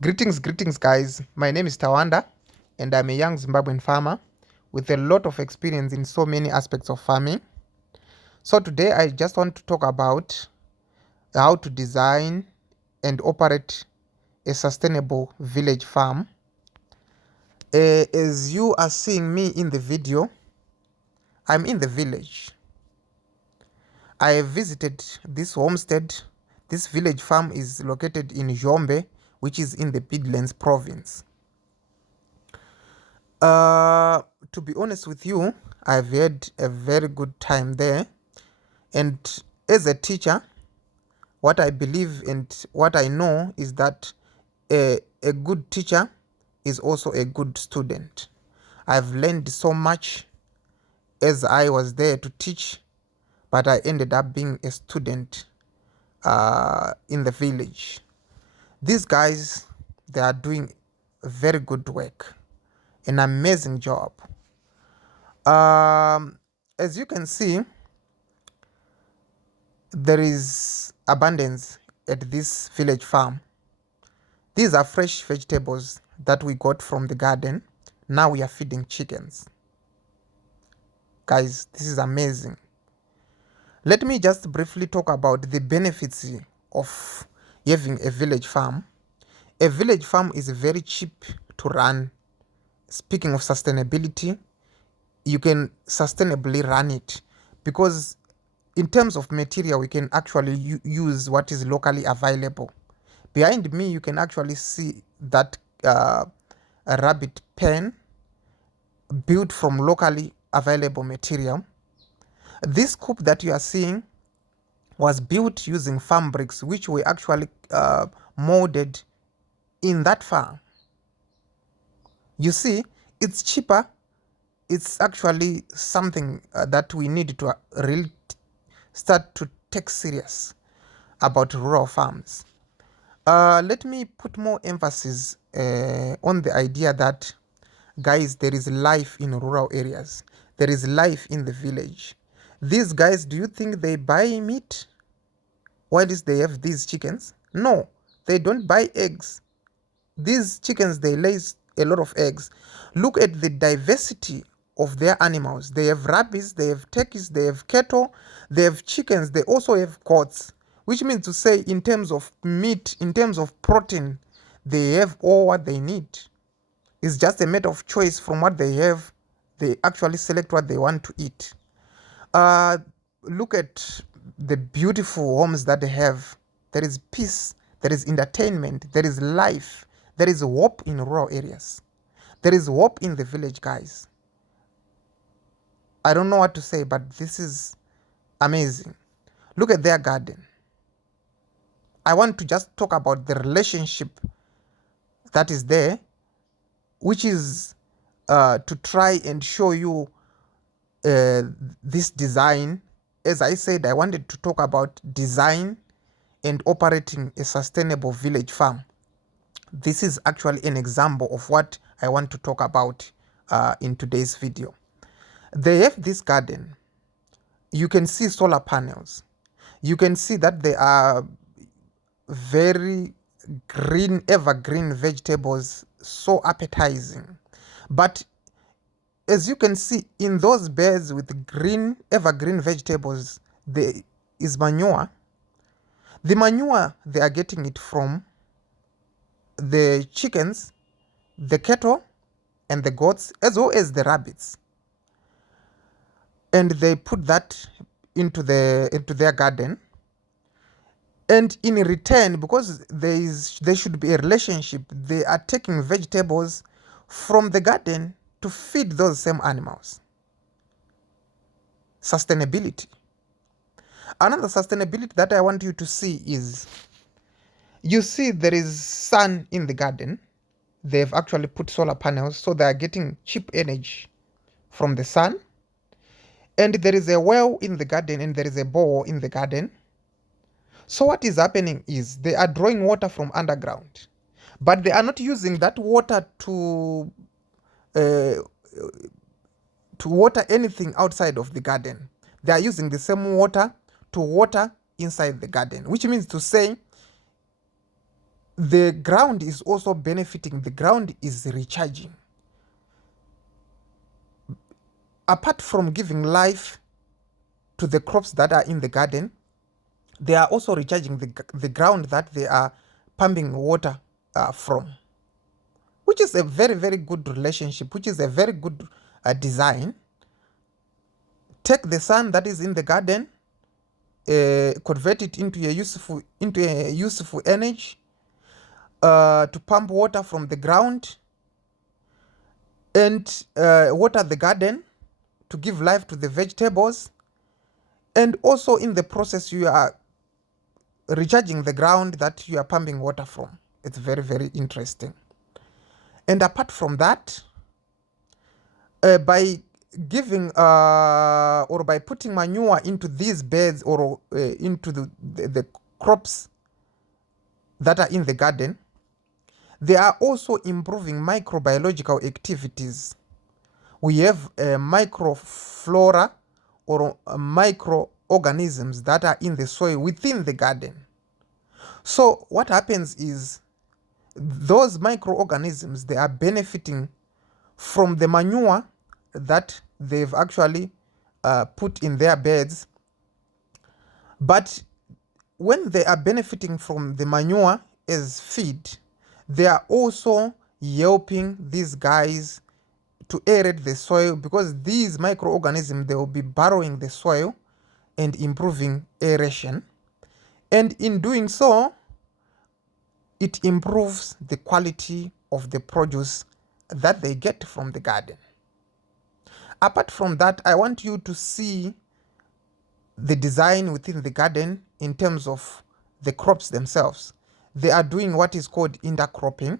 Greetings, guys. My name is Tawanda, and I'm a young Zimbabwean farmer with a lot of experience in so many aspects of farming. So, today I just want to talk about how to design and operate a sustainable village farm. As you are seeing me in the video, I'm in the village. I have visited this homestead. This village farm is located in Zombe, which is in the Bidlands province. To be honest with you, I've had a very good time there. And as a teacher, what I believe and what I know is that a good teacher is also a good student. I've learned so much as I was there to teach, but I ended up being a student in the village. These guys, they are doing very good work, an amazing job. As you can see, there is abundance at this village farm. These are fresh vegetables that we got from the garden. Now we are feeding chickens. Guys, this is amazing. Let me just briefly talk about the benefits of having a village farm. A village farm is very cheap to run. Speaking of sustainability, you can sustainably run it because in terms of material, we can actually use what is locally available. Behind me, you can actually see that a rabbit pen built from locally available material. This coop that you are seeing was built using farm bricks, which were actually molded in that farm. You see, it's cheaper. It's actually something that we need to really start to take serious about rural farms. Let me put more emphasis on the idea that, guys, there is life in rural areas. There is life in the village. These guys, do you think they buy meat while they have these chickens? No, they don't buy eggs. These chickens, they lay a lot of eggs. Look at the diversity of their animals. They have rabbits, they have turkeys, they have cattle, they have chickens, they also have goats, which means to say, in terms of meat, in terms of protein, they have all what they need. It's just a matter of choice. From what they have, they actually select what they want to eat. Look at the beautiful homes that they have. There is peace, there is entertainment, there is life, there is hope in rural areas. There is hope in the village, guys. I don't know what to say, but this is amazing. Look at their garden. I want to just talk about the relationship that is there, which is to try and show you this design. As I said, I wanted to talk about design and operating a sustainable village farm. This is actually an example of what I want to talk about in today's video. They have this garden. You can see solar panels. You can see that they are very green, evergreen vegetables, so appetizing. But as you can see in those beds with green, evergreen vegetables, there is manure. The manure, they are getting it from the chickens, the cattle, and the goats, as well as the rabbits. And they put that into their garden. And in return, because there should be a relationship, they are taking vegetables from the garden to feed those same animals. Sustainability. Another sustainability that I want you to see is, you see there is sun in the garden. They've actually put solar panels, so they are getting cheap energy from the sun. And there is a well in the garden and there is a bore in the garden. So what is happening is they are drawing water from underground, but they are not using that water to water anything outside of the garden. They are using the same water to water inside the garden, which means to say the ground is also benefiting, the ground is recharging. Apart from giving life to the crops that are in the garden, they are also recharging the ground that they are pumping water from, which is a very, very good relationship, which is a very good design. Take the sun that is in the garden, convert it into a useful energy to pump water from the ground and water the garden to give life to the vegetables. And also in the process, you are recharging the ground that you are pumping water from. It's very, very interesting. And apart from that, by giving or by putting manure into these beds or into the crops that are in the garden, they are also improving microbiological activities. We have microflora or microorganisms that are in the soil within the garden. So what happens is those microorganisms, they are benefiting from the manure that they've actually put in their beds. But when they are benefiting from the manure as feed, they are also helping these guys to aerate the soil, because these microorganisms, they will be burrowing the soil and improving aeration. And in doing so, it improves the quality of the produce that they get from the garden. Apart from that, I want you to see the design within the garden in terms of the crops themselves. They are doing what is called intercropping.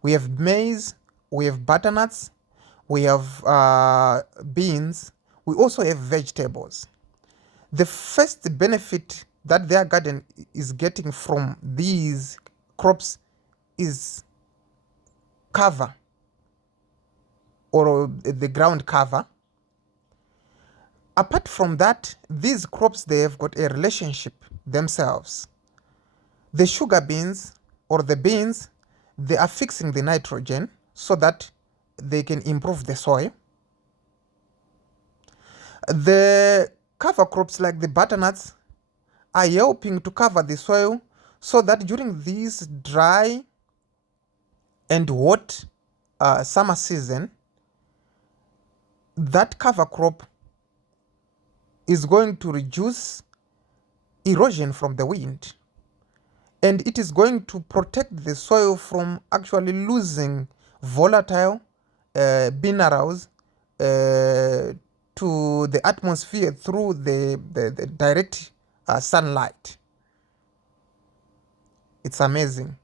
We have maize, we have butternuts, we have beans, we also have vegetables. The first benefit that their garden is getting from these crops is cover, or the ground cover. Apart from that, these crops, they have got a relationship themselves. The sugar beans or the beans, they are fixing the nitrogen so that they can improve the soil. The cover crops like the butternuts are helping to cover the soil so that during this dry and hot summer season, that cover crop is going to reduce erosion from the wind, and it is going to protect the soil from actually losing volatile minerals to the atmosphere through the direct sunlight. It's amazing.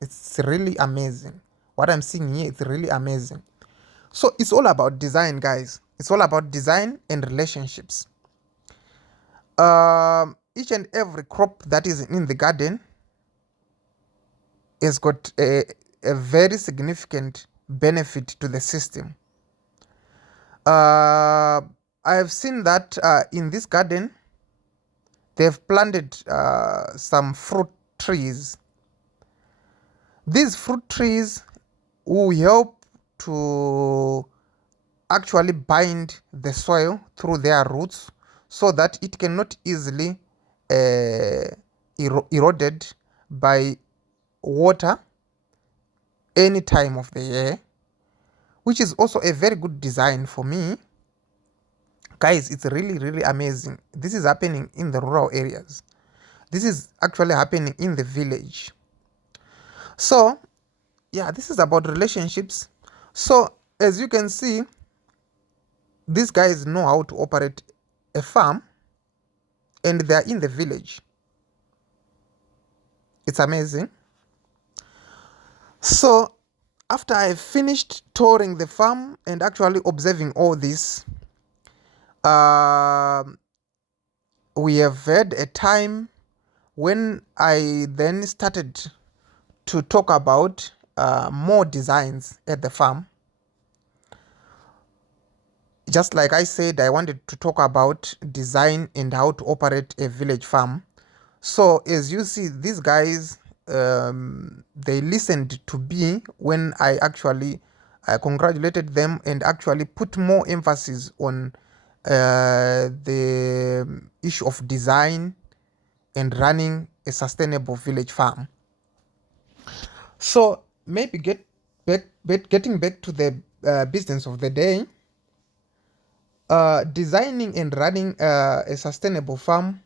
It's really amazing. What I'm seeing here, it's really amazing. So it's all about design, guys. It's all about design and relationships. Each and every crop that is in the garden has got a very significant benefit to the system. I have seen that in this garden, they've planted some fruit trees. These fruit trees will help to actually bind the soil through their roots so that it cannot easily eroded by water any time of the year, which is also a very good design for me. Guys, it's really, really amazing. This is happening in the rural areas. This is actually happening in the village. So yeah, this is about relationships. So as you can see, these guys know how to operate a farm, and they are in the village. It's amazing. So after I finished touring the farm and actually observing all this, we have had a time when I then started to talk about more designs at the farm. Just like I said, I wanted to talk about design and how to operate a village farm. So as you see, these guys, they listened to me when I actually congratulated them and actually put more emphasis on the issue of design and running a sustainable village farm. So maybe getting back to the business of the day, designing and running a sustainable farm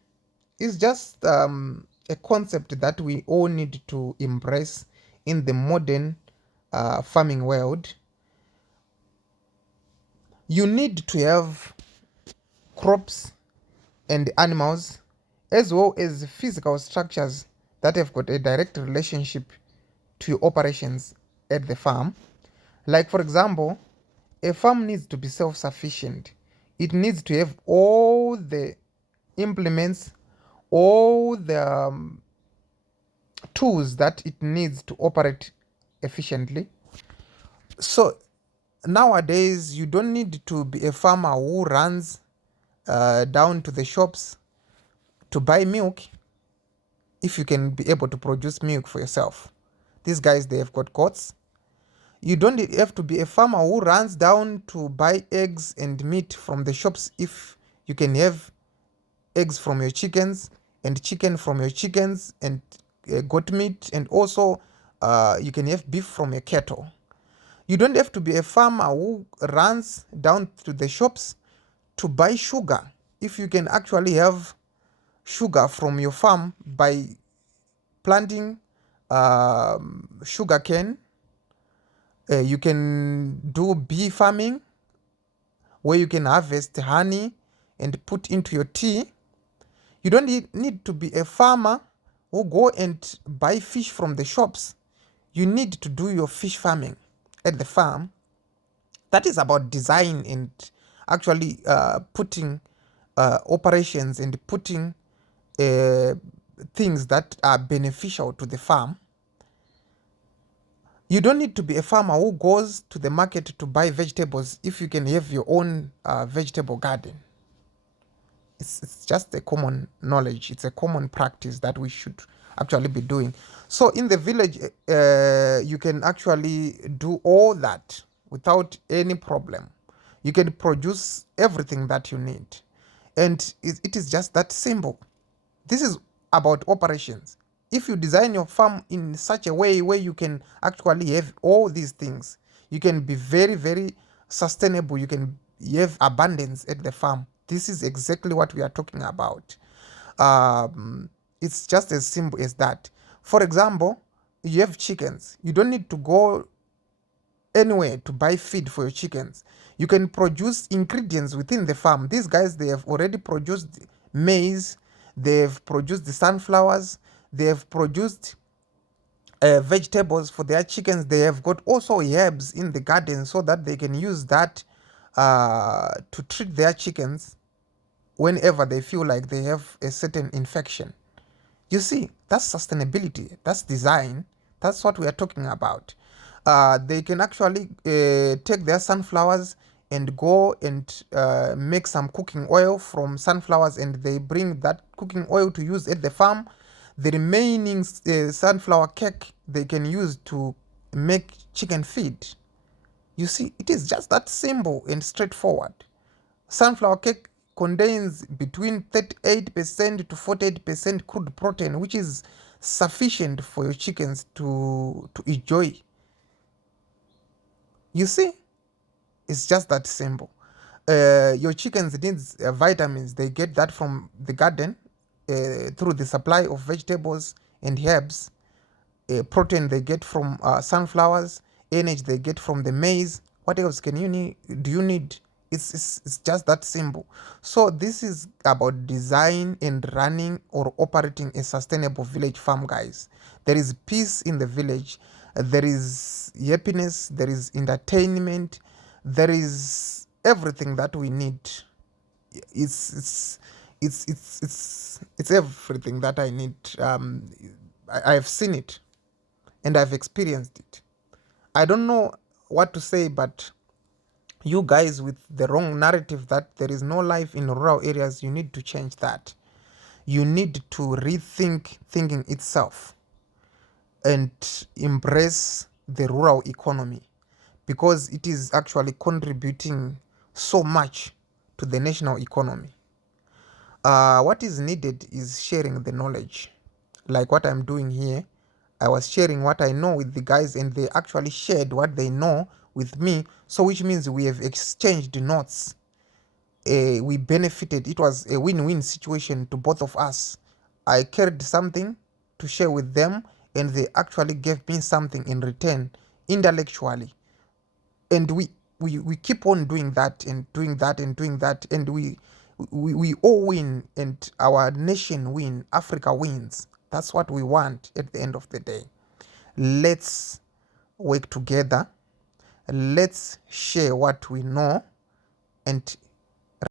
is just a concept that we all need to embrace in the modern farming world. You need to have crops and animals as well as physical structures that have got a direct relationship to your operations at the farm. Like, for example, a farm needs to be self-sufficient. It needs to have all the implements, all the tools that it needs to operate efficiently. So nowadays, you don't need to be a farmer who runs down to the shops to buy milk if you can be able to produce milk for yourself. These guys, they have got goats. You don't have to be a farmer who runs down to buy eggs and meat from the shops if you can have eggs from your chickens and chicken from your chickens and goat meat, and also you can have beef from your cattle. You don't have to be a farmer who runs down to the shops to buy sugar if you can actually have sugar from your farm by planting sugar cane. You can do bee farming where you can harvest honey and put into your tea. You don't need to be a farmer who go and buy fish from the shops. You need to do your fish farming at the farm. That is about design and actually putting operations and putting things that are beneficial to the farm. You don't need to be a farmer who goes to the market to buy vegetables if you can have your own vegetable garden. It's just a common knowledge. It's a common practice that we should actually be doing. So in the village, you can actually do all that without any problem. You can produce everything that you need. And it is just that simple. This is about operations. If you design your farm in such a way where you can actually have all these things, you can be very, very sustainable. You can have abundance at the farm. This is exactly what we are talking about. It's just as simple as that. For example, you have chickens. You don't need to go anywhere to buy feed for your chickens. You can produce ingredients within the farm. These guys, they have already produced maize, they've produced the sunflowers, they have produced vegetables for their chickens. They have got also herbs in the garden so that they can use that to treat their chickens whenever they feel like they have a certain infection. You see, that's sustainability, that's design, that's what we are talking about. They can actually take their sunflowers and go and make some cooking oil from sunflowers, and they bring that cooking oil to use at the farm. The remaining sunflower cake they can use to make chicken feed. You see, it is just that simple and straightforward. Sunflower cake contains between 38% to 48% crude protein, which is sufficient for your chickens to enjoy. You see, it's just that simple. Your chickens needs vitamins. They get that from the garden through the supply of vegetables and herbs. Protein they get from sunflowers. Energy they get from the maize. What else can you need? Do you need? It's just that simple. So this is about design and running or operating a sustainable village farm, guys. There is peace in the village. There is happiness. There is entertainment. There is everything that we need. It's everything that I need. I have seen it and I've experienced it. I don't know what to say, but you guys with the wrong narrative that there is no life in rural areas, you need to change that. You need to rethink thinking itself. and embrace the rural economy, because it is actually contributing so much to the national economy. What is needed is sharing the knowledge, like what I'm doing here. I was sharing what I know with the guys, and they actually shared what they know with me. So, which means we have exchanged notes. We benefited. It was a win-win situation to both of us. I carried something to share with them, and they actually gave me something in return intellectually. And we keep on doing that and doing that and doing that, and we all win, and our nation win, Africa wins. That's what we want at the end of the day. Let's work together, let's share what we know, and